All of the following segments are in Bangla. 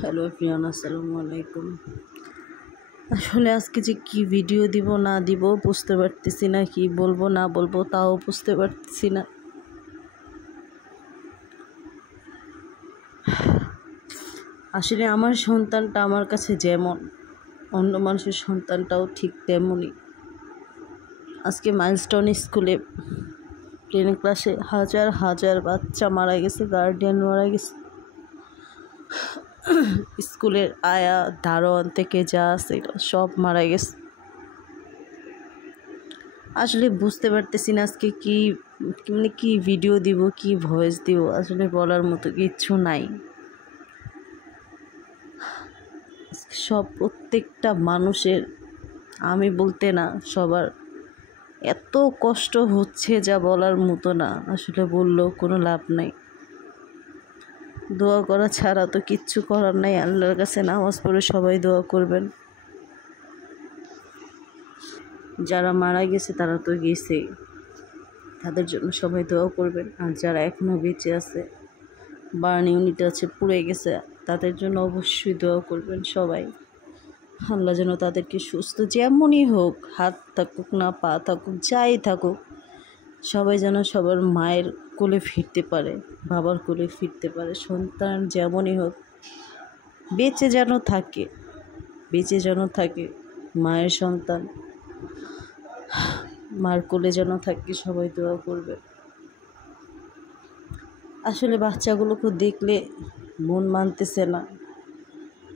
হ্যালো এভরিওয়ান, আসসালামু আলাইকুম। আসলে আজকে যে কি ভিডিও দিব না দিব বুঝতে পারতেছি না, কি বলবো না বলবো তাও বুঝতে পারতেছি না। আসলে আমার সন্তানটা আমার কাছে যেমন, অন্য মানুষের সন্তানটাও ঠিক তেমনই। আজকে মাইলস্টোন স্কুলে 10 ক্লাসে হাজার হাজার বাচ্চা মারা গেছে, গার্ডিয়ান মারা গেছে। স্কুলের আয়া দারোয়ান থেকে যা ছিল সব মারা গেছে। আসলে বুঝতে পারতেছি না আজকে কি ভিডিও দিব, কি ভয়েস দিব, আসলে বলার মতো কিচ্ছু নাই। সব প্রত্যেকটা মানুষের, আমি বলতে না, সবার এত কষ্ট হচ্ছে যা বলার মতো না। আসলে বললেও কোনো লাভ নাই, দোয়া করা ছাড়া তো কিচ্ছু করার নাই। আল্লাহর কাছে নামাজ পড়ে সবাই দোয়া করবেন। যারা মারা গেছে তারা তো গেছে, তাদের জন্য সবাই দোয়া করবেন। আর যারা এখনও বেঁচে আছে, বার্ন ইউনিট আছে, পুড়ে গেছে, তাদের জন্য অবশ্যই দোয়া করবেন সবাই। আল্লাহ যেন তাদেরকে সুস্থ, যেমনই হোক, হাত থাকুক না পা থাকুক, যাই থাকুক, সবাই যেন সবার মায়ের কোলে ফিরতে পারে, বাবার কোলে ফিরতে পারে। সন্তান যেমনই হোক বেঁচে যেন থাকে মায়ের সন্তান, মার কোলে যেন থাকে। সবাই দোয়া করবে। আসলে বাচ্চাগুলোকে দেখলে মন মানতেছে না,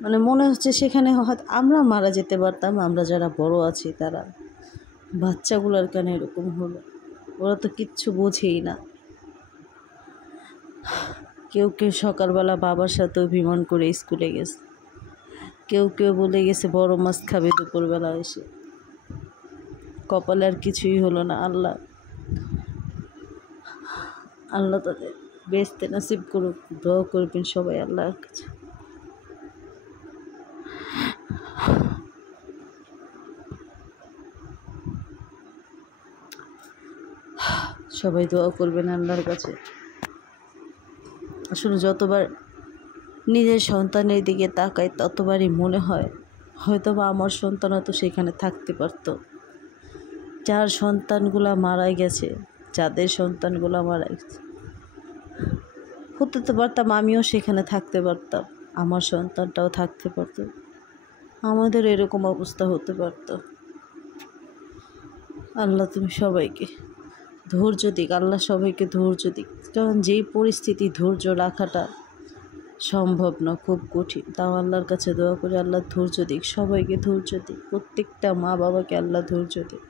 মানে মনে হচ্ছে সেখানে হয়তো আমরা মারা যেতে পারতাম, আমরা যারা বড় আছি তারা। বাচ্চাগুলোর কেন এরকম হলো? ওরা তো কিচ্ছু বোঝেই না। কেউ কেউ সকালবেলা বাবার সাথে অভিমান করে স্কুলে গেছে, কেউ কেউ বলে গেছে বড় মাছ খাবে দুপুরবেলা এসে। কপালে আর কিছুই হলো না। আল্লাহ তাদের বেহেশতে নসিব করুক। দোয়া করবেন সবাই আল্লাহর কাছে। সবাই দোয়া করবেন আল্লাহর কাছে। আসলে যতবার নিজের সন্তানের দিকে তাকাই ততবারই মনে হয় হয়তো বা আমার সন্তানও তো সেখানে থাকতে পারত। যার সন্তানগুলা মারা গেছে, যাদের সন্তানগুলা মারা গেছে, হতে তো পারতাম আমিও সেখানে থাকতে পারতাম, আমার সন্তানটাও থাকতে পারত, আমাদের এরকম অবস্থা হতে পারত। আল্লাহ তুমি সবাইকে ধৈর্য দিক, আল্লাহ সবাইকে ধৈর্য দিক। কারণ যেই পরিস্থিতি ধৈর্য রাখাটা সম্ভব না, খুব কঠিন। তাও আল্লাহর কাছে দোয়া করে আল্লাহ ধৈর্য দিক, সবাইকে ধৈর্য দিক, প্রত্যেকটা মা বাবাকে আল্লাহ ধৈর্য দিক।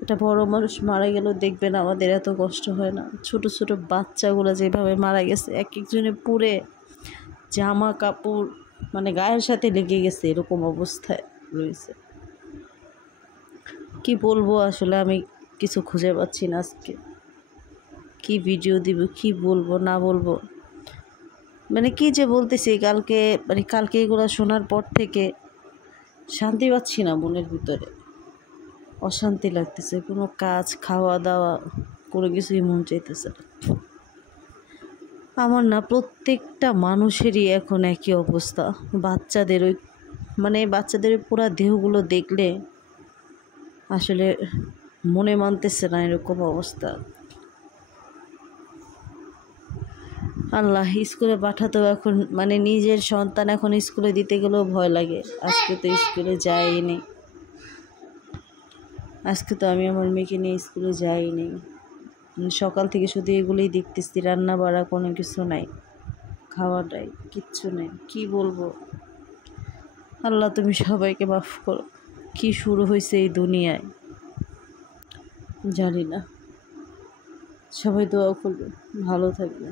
একটা বড় মানুষ মারা গেলেও দেখবেন আমাদের এত কষ্ট হয় না। ছোট ছোট বাচ্চাগুলো যেভাবে মারা গেছে, এক একজনে পুড়ে জামা কাপড় মানে গায়ের সাথে লেগে গেছে, এরকম অবস্থায় রয়েছে। কি বলবো আসলে, আমি কিছু খুঁজে পাচ্ছি না আজকে কি ভিডিও দিব, কি বলবো না বলবো, মানে কি যে বলতেছি। কালকে এগুলো শোনার পর থেকে শান্তি পাচ্ছি না, মনের ভিতরে অশান্তি লাগতেছে। কোনো কাজ, খাওয়া দাওয়া, কোনো কিছুই মন চাইতেছে না আমার। না, প্রত্যেকটা মানুষেরই এখন একই অবস্থা। বাচ্চাদের পুরা দেহগুলো দেখলে আসলে মনে মানতেছে না এরকম অবস্থা। আল্লাহ, স্কুলে পাঠাতেও এখন নিজের সন্তান এখন স্কুলে দিতে গেলেও ভয় লাগে। আজকে তো স্কুলে যাইনি, আজকে তো আমি আমার মেয়েকে নিয়ে স্কুলে যাইনি। সকাল থেকে শুধু এগুলোই দেখতেছি, রান্না বাড়া কোনো কিছু নাই, খাওয়াটাই কিচ্ছু নেই। কি বলবো? আল্লাহ তুমি সবাইকে মাফ করো। কি শুরু হয়েছে এই দুনিয়ায় জানি না। সবাই দোয়া করবে, ভালো থাকবে।